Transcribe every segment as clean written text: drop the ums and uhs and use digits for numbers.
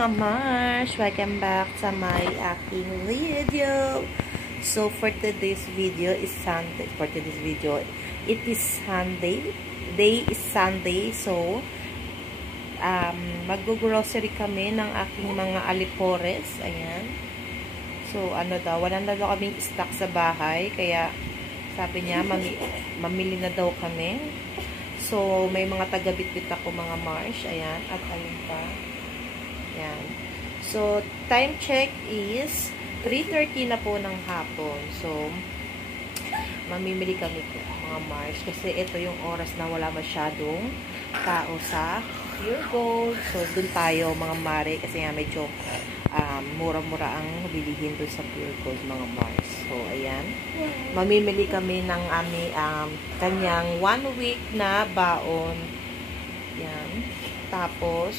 mga Mars! Welcome back sa my aking video. So for today's video is Sunday. It is Sunday. Day is Sunday. So mag-grocery kami ng aking mga alipores. Ayan. So wala na daw kaming stock sa bahay. Kaya sabi niya mamili na daw kami. So, may mga taga-bitbit ako mga Mars. Ayan. At ayun pa. Ayan. So, time check is 3:30 na po ng hapon. So, mamimili kami po mga Mars. Kasi ito yung oras na wala masyadong tao sa Pure Gold. So, dun tayo mga Mare. Kasi nga medyo mura-mura ang bilihin dun sa Pure Gold mga Mars. So, ayan. Mamimili kami ng kanyang 1 week na baon. Yan. Tapos,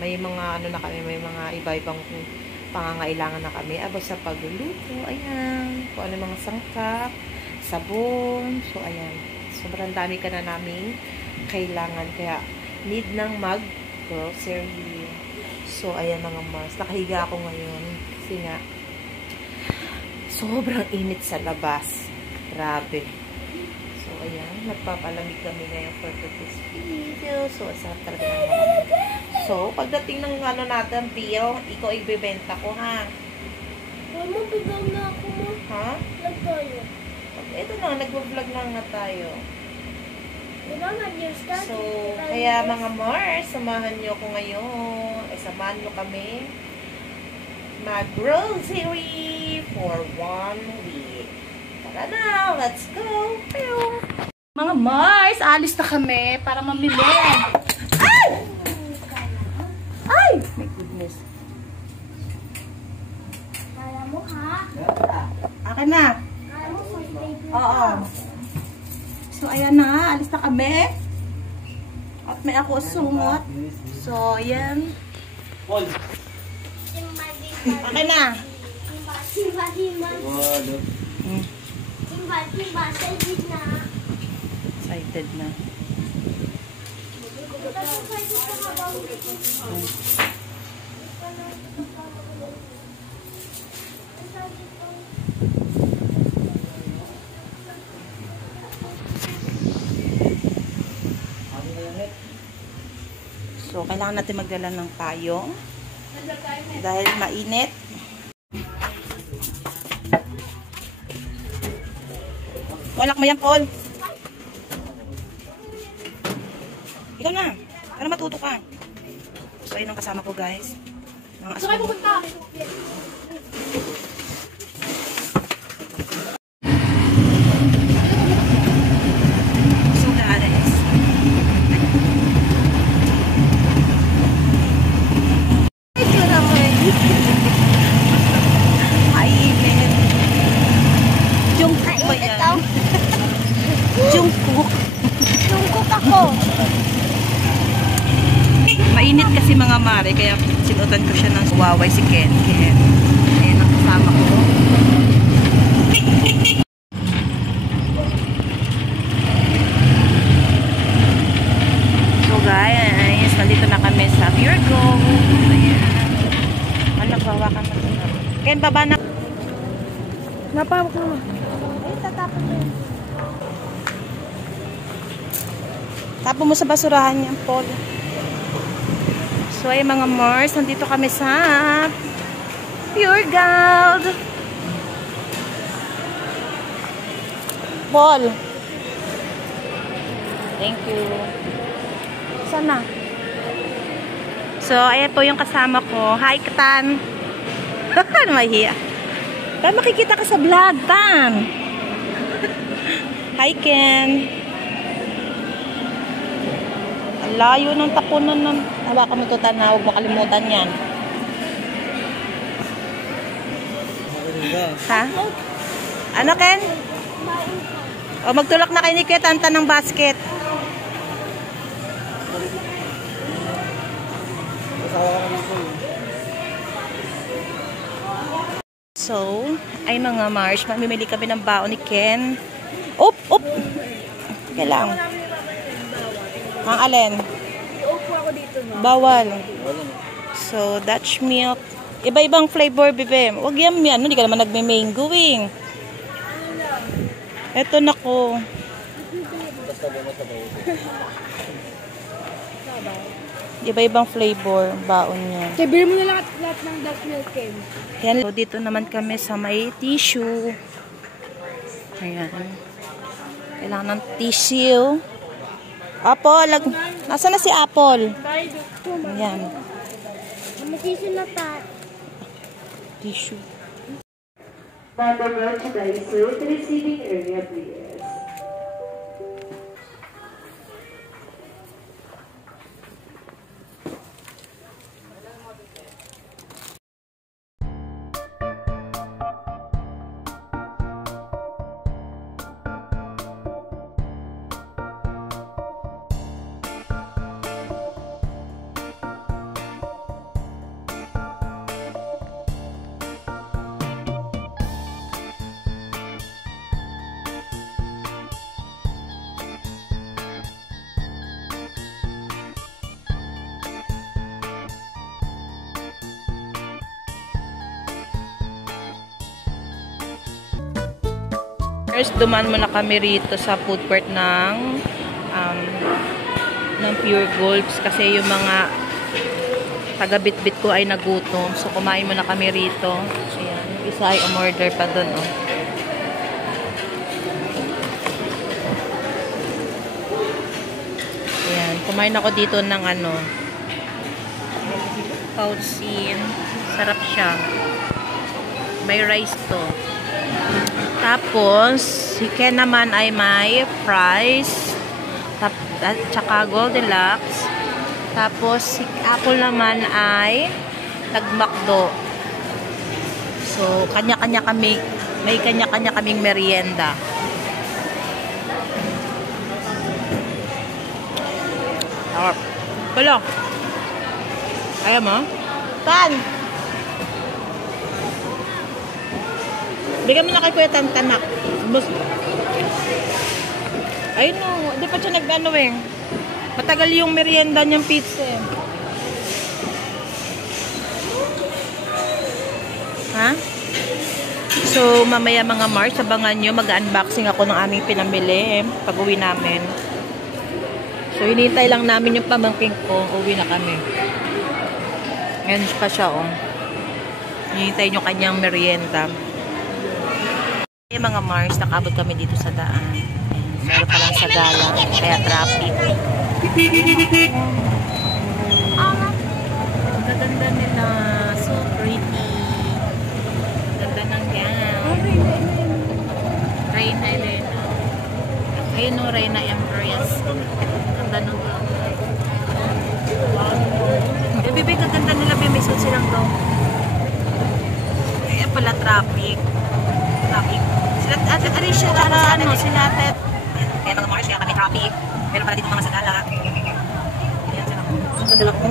may mga may mga iba-ibang pangangailangan na kami. Sa pagluluto. Ayan. Kung ano mga sangkap, sabon. So, ayan. Sobrang dami ka na namin kailangan. Kaya, need ng mag-grocery. So, ayan mga Mars. Nakahiga ako ngayon. Kasi nga, sobrang init sa labas. Grabe. So, ayan. Nagpapalamig kami ngayon for this video. So, asarap talaga ng malamig. So, pagdating ng natin, Pio, ikaw ibibenta ko, ha? Mama, bigyan na ako mo. Ha? Vlog tayo. Ito na, nagbo-vlog na nga tayo. So, So, kaya mga Mars, samahan nyo ako ngayon. Samahan nyo kami mag-grocery for 1 week. Tara na, let's go! Mga Mars, alis na kami para mamili. Ay! Ay! My goodness. kala mo ha? Akin na. Kala mo sa baby. Oo. So, ayan na. Alis na kami. At may ako sungot. So, ayan. Akin na. Simba, sa gitna. Excited na. So, kailangan natin magdala ng payong dahil mainit. Walak mo yan, Paul. Ikaw na. Para matuto ka. So, ayun ang kasama ko, guys. Mga So, kayo pupunta. So, guys. Mainit. Jungkook ba yan? Jungkook. Tungkok ako. Mainit kasi mga Mare, kaya sinutan ko siya ng Huawei si Ken. Ayan ang kasama ko. So guys, nandito na kami sa Pure Gold. Ayan. Nagwawakan na ito. Ken, baba na. Napawak naman. Ay, tatapon mo yun. Tapo mo sa basurahan niya, Paul. So, ay mga Mars, nandito kami sa Pure Gold. Paul. Thank you. Sana. So, ayan po yung kasama ko. Hi, Tan. Ano mahiya? Kaya makikita ka sa vlog, Tan. Hi, Ken. Layo ng tapunan ng hawakan mo ito, Tan. Huwag makalimutan yan. Ha? Ano, Ken? O, magtulak na kayo ni Kuya Tantan ng basket. So, ay mga Mars, mamimili kami ng baon ni Ken. Op! Kaya lang. Ang alin? I-off ako dito, no? Bawal. So, Dutch milk. Iba-ibang flavor, bebe. Huwag yan, ano, hindi ka naman nagme-mango, eh. Eto na ko. Iba-ibang flavor, baon niya. Kaya bili mo na lahat ng Dutch milk eh. Yan. So, dito naman kami sa may tissue. Ayan. Kailangan ng tissue. Apple. Nasaan na si Apple? Ayan. Mag-tissue na pa. Tissue. Number merchandise to the receiving area, please. First, dumaan muna kami rito sa food court ng Pure Golds kasi yung mga taga-bit-bit ko ay nagutom. So, kumain muna kami rito. Ayan. Yung isa ay umorder pa dun, oh. Ayan. Kumain ako dito ng ano, Pausin. Sarap siya. May rice to. Tapos, chicken naman ay may fries. At saka Goldilocks. Tapos, si Apple naman ay nag-McDo. So, kanya-kanya kami, may kanya-kanya kaming merienda. Sarap. Wala. Ayaw mo? Tan! Bigyan mo na kay Kuya Tantanak. Ay no, hindi pa siya nag-ano eh. Matagal yung merienda niyang pizza eh. Ha? So, mamaya mga Mars, abangan nyo, mag-unboxing ako ng aming pinamili pag uwi namin. So, hinihintay lang namin yung pamangking ko. Uwi na kami. Ngayon pa siya, oh. Hinihintay nyo kanyang merienda. Yung mga Mars, nakabot kami dito sa daan. Meron pa lang sa gala, kaya traffic. Ang ganda nila. So pretty. Ganda ng gown. Reyna Elena. Ayun o, Reyna Empress. Ganda ng gown. Bibig, ang ganda nila. May suit silang gown. Ayan pala, traffic. Sila Ate Alicia, ano, sila Ate. Kaya mga Mars, kaya kami traffic. Meron pala dito mga sagala. Ayan sila. Ang ganda lang ko.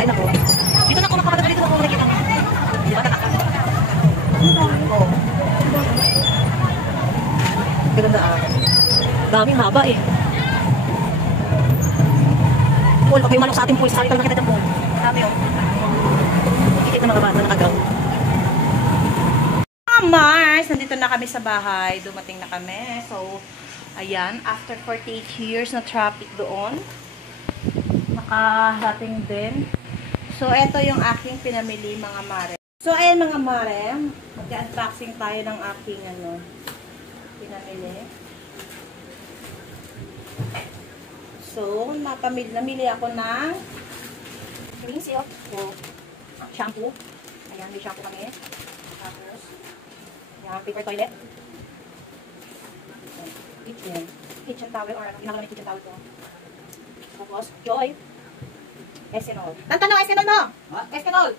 Ay naku. Dito na ako nakapagod dito ako nakikita mo. Di ba nakaka? Oo. Ganda ah. Daming haba eh. Paul, pag may manok sa ating pool, sakit lang nakita ng pool. Dami oh. Ikit na mga bata, nakagaw. Mars, nandito na kami sa bahay. Dumating na kami. So, ayan, after 48 years na traffic doon, nakarating din. So, eto yung aking pinamili, mga mare. So, ayan mga mare, mag-unboxing tayo ng aking pinamili. So, namili ako ng greens yun. So, shampoo. Ayan, may shampoo kami. Tapos, ayan, paper toilet. Kitchen towel, or ano, ginagawa ng kitchen towel ko. Tapos, Joy. Essenol. Tantanong, Essenol mo! Essenol!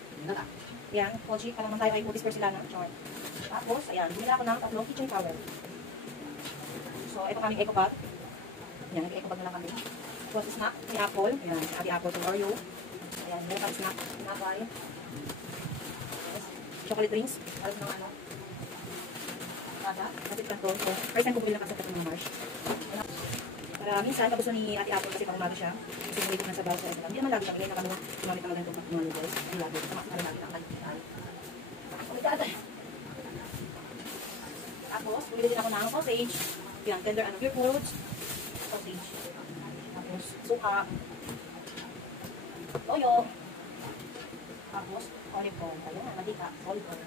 Ayan, Kochi, pala naman tayo ay putis porcelana. Tapos, ayan, bumila ako ng tatlong kitchen towel. So, ito kaming eco bag. Ayan, nag-eco bag na lang kami. Tapos, snack, may apple. Ayan, adi apple to Oreo. Ayan, meron kami snack, napay. Chocolate drinks. Alam ng ano. kalsada. Kasi kanto. So, first time ko bumili ng kasat ng Mars. Para minsan, gusto ni Ate Apple kasi pang umaga siya. Kasi bumili ko ng sabaw sa ito. Hindi naman lagi kami. Ngayon na kami gumamit ng ganitong mga noodles. Hindi lagi. Sama na rin lagi ng kalimutan. Oh my God! Tapos, bumili din ako ng sausage. Yan, tender and beer foods. Sausage. Tapos, suka. Toyo. Tapos, olive oil. Ayun na, mantika. Olive oil.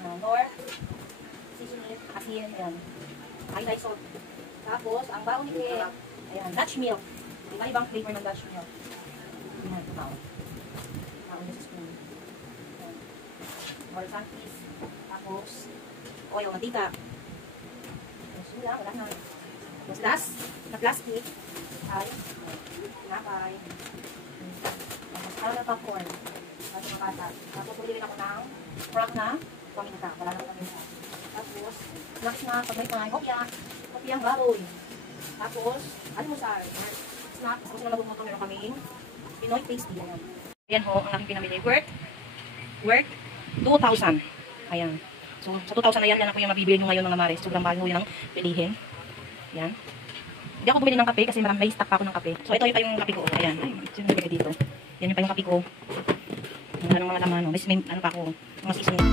Nor, seasoning, asin, ayan. Iodized salt. Tapos, ang baon ni Kaya, ayan, Dutch milk. Iba-ibang flavor ng Dutch milk. Ayan, baon. Baon niya sa spoon. Ayan. More candies. Tapos, oil, mantika. Tapos, wala na. Tapos, last, na plastic, ay, tinapay. Tapos, parang na popcorn. Tapos, mga bata. Tapos, bumili ako ng frog na paminta. Wala na paminta. Tapos, snacks na pag may pangain, kopya ang baboy. Tapos, almusal. Snacks. Tapos na magumuto, meron kaming Pinoy tasty. Ayan. Ayan ho, ang aking pinamili. Worth 2,000. Ayan. So, sa 2,000 na yan na po yung mabibili nyo ngayon mga mares. Sobrang mahal nyo ng pilihin. Ayan. Hindi ako bumili ng kape kasi may stock pa ako ng kape. So, ito yung pa yung kape ko. Ayan. Ay, sino nabigay dito? Yan yung pa yung kape ko. Ano mga laman. No? May ano pa ako. Mga seasoning.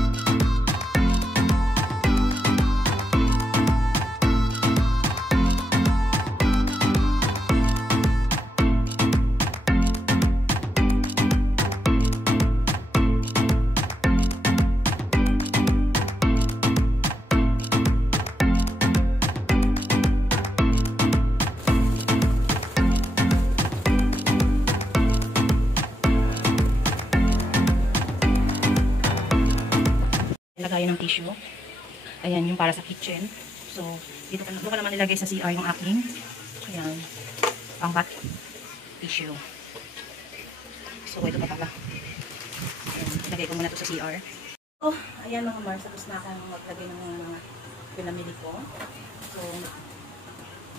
Lagayan ng tissue. Ayan, yung para sa kitchen. So, dito ko naman nilagay sa CR yung aking. Ayan. Pang bath tissue. So, ito pa pala. Ayan, ilagay ko muna ito sa CR. Oh, ayan mga Mars. Tapos na akong maglagay ng mga pinamili ko. So,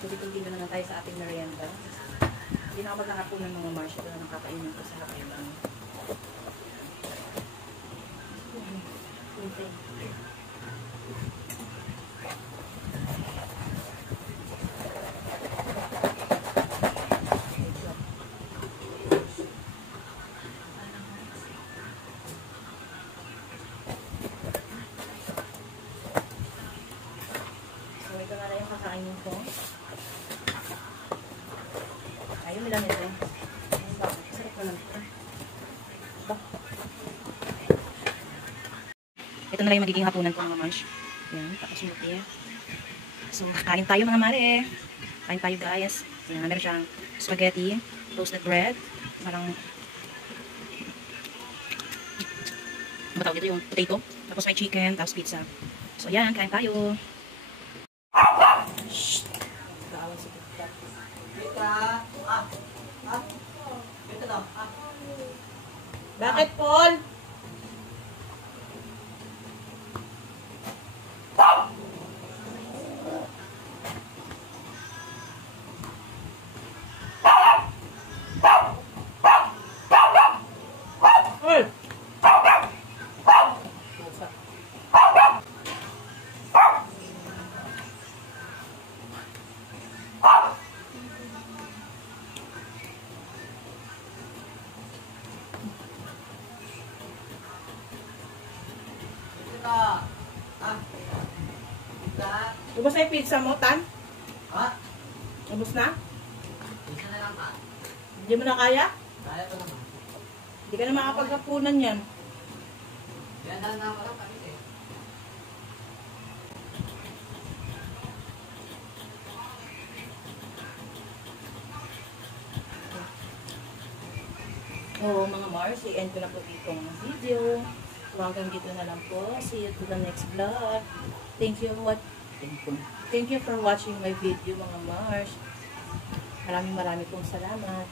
tuloy-tuloy na tayo sa ating merienda. Hindi na ako maghahapon ng mga Mars. Ito na nakakainin ko sa lakay. Okay. So, ito na lang yung kakainin ko. Ayun nila nito. Sarap na lang. Ito na lang yung magiging hapunan ko mga Mars. Yan, tapos yung buti. So, kain tayo mga mare. Kain tayo guys. Yan, meron siyang spaghetti, toasted bread, parang matawag dito yung potato, tapos may chicken, tapos pizza. So, yan, kain tayo. Shhh! Kaawal si TikTok. Bakit, Paul? Ubus na yung pizza mo, Tan? Ha? Ubus na? Pizza na lang pa. Hindi mo na kaya? Kaya ko naman. Hindi ka na makapaghapunan yan. Kaya na ako lang kami eh. Oo, mga Mars, i-end ko na po dito ang video. So, hanggang dito na lang po. See you to the next vlog. Thank you for watching my video, mga Mars. Maraming pong salamat.